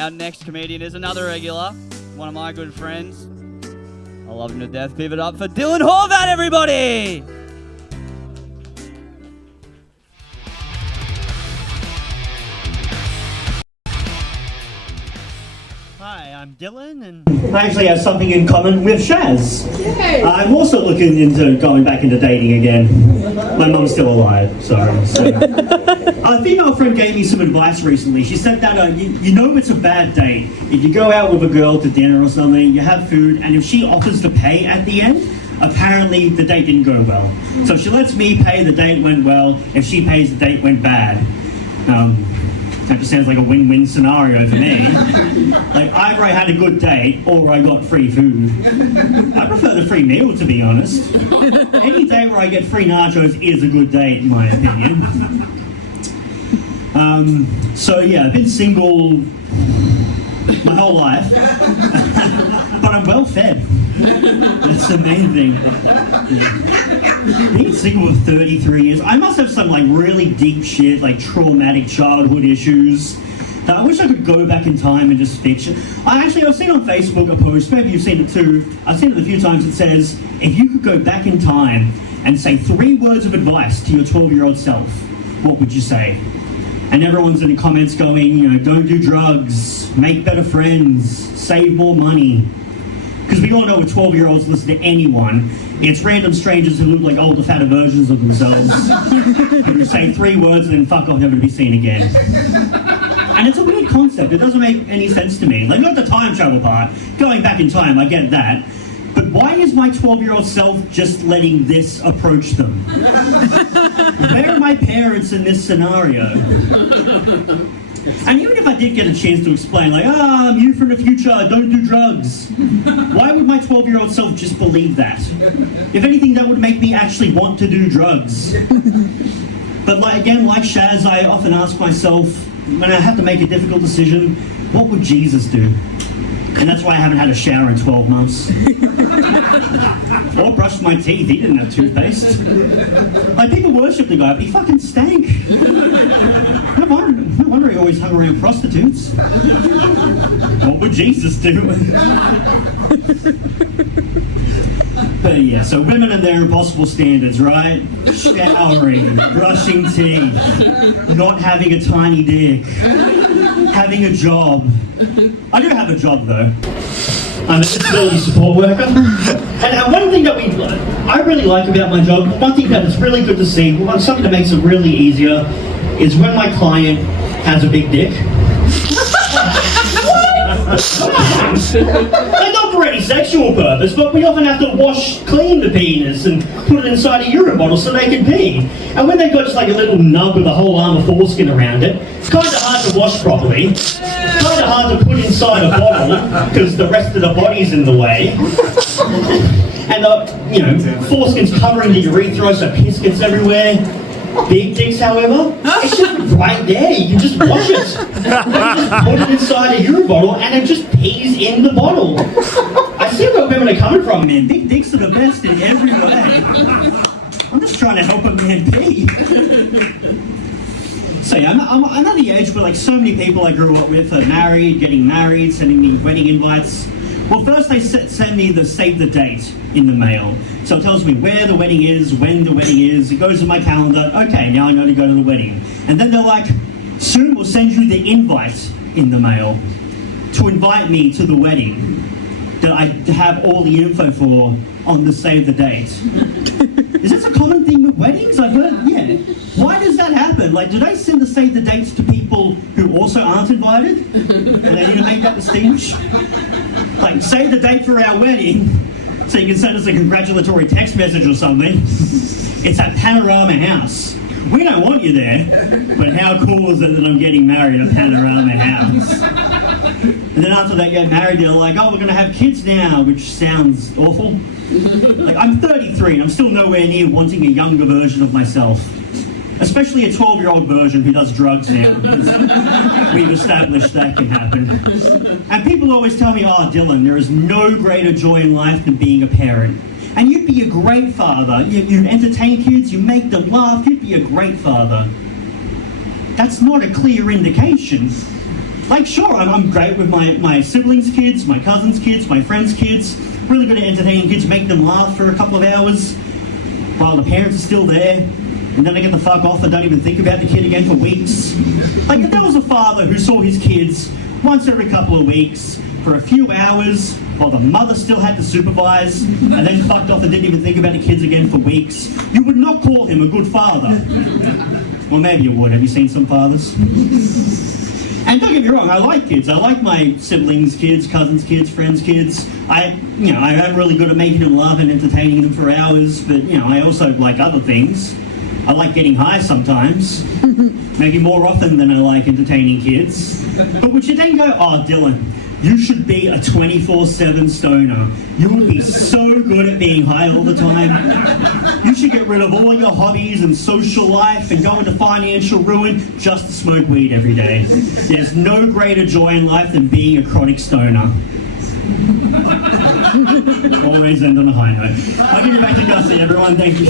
Our next comedian is another regular, one of my good friends. I love him to death. Give it up for Dylan Horvat, everybody! Hi, I'm Dylan, and I actually have something in common with Shaz. Yay. I'm also looking into going back into dating again. My mum's still alive, sorry. So. A female friend gave me some advice recently. She said that you know it's a bad date if you go out with a girl to dinner or something, you have food, and if she offers to pay at the end, apparently the date didn't go well. So if she lets me pay, the date went well. If she pays, the date went bad. That just sounds like a win-win scenario for me. Like, either I had a good date or I got free food. I prefer the free meal, to be honest. Any day where I get free nachos is a good date, in my opinion. So yeah, I've been single my whole life, but I'm well fed. That's the main thing. Yeah. Being single for 33 years, I must have some like really deep shit, like traumatic childhood issues that I wish I could go back in time and just fix it. I've seen on Facebook a post, maybe you've seen it too, I've seen it a few times, it says, if you could go back in time and say 3 words of advice to your 12-year-old self, what would you say? And everyone's in the comments going, you know, don't do drugs, make better friends, save more money. Because we all know with 12-year-olds listen to anyone, it's random strangers who look like older, fatter versions of themselves who say 3 words and then fuck off, never to be seen again. And it's a weird concept. It doesn't make any sense to me. Like, not the time travel part. Going back in time, I get that. But why is my 12-year-old self just letting this approach them? Where are my parents in this scenario? And even if I did get a chance to explain, like, I'm you from the future, don't do drugs, why would my 12-year-old self just believe that? If anything, that would make me actually want to do drugs. But like Shaz, I often ask myself, when I have to make a difficult decision, what would Jesus do? And that's why I haven't had a shower in 12 months. Or brushed my teeth, he didn't have toothpaste. Like, people worship the guy, but he fucking stank. No wonder he always hung around prostitutes. What would Jesus do? But yeah, so women and their impossible standards, right? Showering, brushing teeth, not having a tiny dick, having a job. I do have a job though. I'm a disability support worker. And one thing that I really like about my job, one thing that is really good to see, something that makes it really easier, is when my client has a big dick. Like, not for any sexual purpose, but we often have to clean the penis and put it inside a urine bottle so they can pee. And when they've got just like a little nub with a whole arm of foreskin around it, it's kind of hard to wash properly. It's kind of hard to put inside a bottle because the rest of the body's in the way. And the foreskin's covering the urethra, so piss gets everywhere. Big dicks, however, it's just right there. You can just wash it. You just put it inside a urine bottle and it just pees in the bottle. I see where women are coming from, man. Big dicks are the best in every way. I'm just trying to help a man pee. So yeah, I'm at the age where like so many people I grew up with are married, getting married, sending me wedding invites. Well, first they send me the save the date in the mail. So it tells me where the wedding is, when the wedding is. It goes in my calendar. Okay, now I know to go to the wedding. And then they're like, soon we'll send you the invite in the mail to invite me to the wedding that I have all the info for on the save the date. Is this a common thing with weddings? I've heard, yeah. Why does that happen? Like, do they send the save the dates to people who also aren't invited? And they need to make that distinction? Like, save the date for our wedding, so you can send us a congratulatory text message or something. It's at Panorama House. We don't want you there, but how cool is it that I'm getting married at Panorama House? And then after they get married, they're like, oh, we're going to have kids now, which sounds awful. Like, I'm 33 and I'm still nowhere near wanting a younger version of myself. Especially a 12-year-old version who does drugs now. We've established that can happen. And people always tell me, oh, Dylan, there is no greater joy in life than being a parent. And you'd be a great father. You entertain kids, you make them laugh, you'd be a great father. That's not a clear indication Like, sure, I'm great with my siblings' kids, my cousins' kids, my friends' kids. Really good at entertaining kids, make them laugh for a couple of hours while the parents are still there. And then they get the fuck off and don't even think about the kid again for weeks. Like, if there was a father who saw his kids once every couple of weeks for a few hours while the mother still had to supervise and then fucked off and didn't even think about the kids again for weeks, you would not call him a good father. Well, maybe you would. Have you seen some fathers? And don't get me wrong, I like kids. I like my siblings' kids, cousins' kids, friends' kids. I am really good at making them laugh and entertaining them for hours, but, I also like other things. I like getting high sometimes, maybe more often than I like entertaining kids. But would you then go, oh, Dylan, you should be a 24/7 stoner. You would be so good at being high all the time. You should get rid of all your hobbies and social life and go into financial ruin just to smoke weed every day. There's no greater joy in life than being a chronic stoner. Always end on a high note. I'll give you back to Gussy, everyone. Thank you.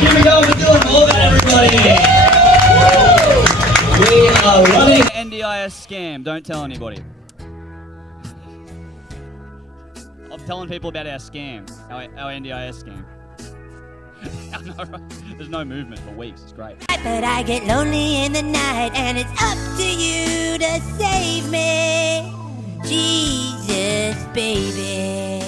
Here we go, we're doing Horvat, everybody! We are running an NDIS scam. Don't tell anybody. I'm telling people about our scam, our NDIS scam. I know, right? There's no movement for weeks. It's great. But I get lonely in the night, and it's up to you to save me, Jesus, baby.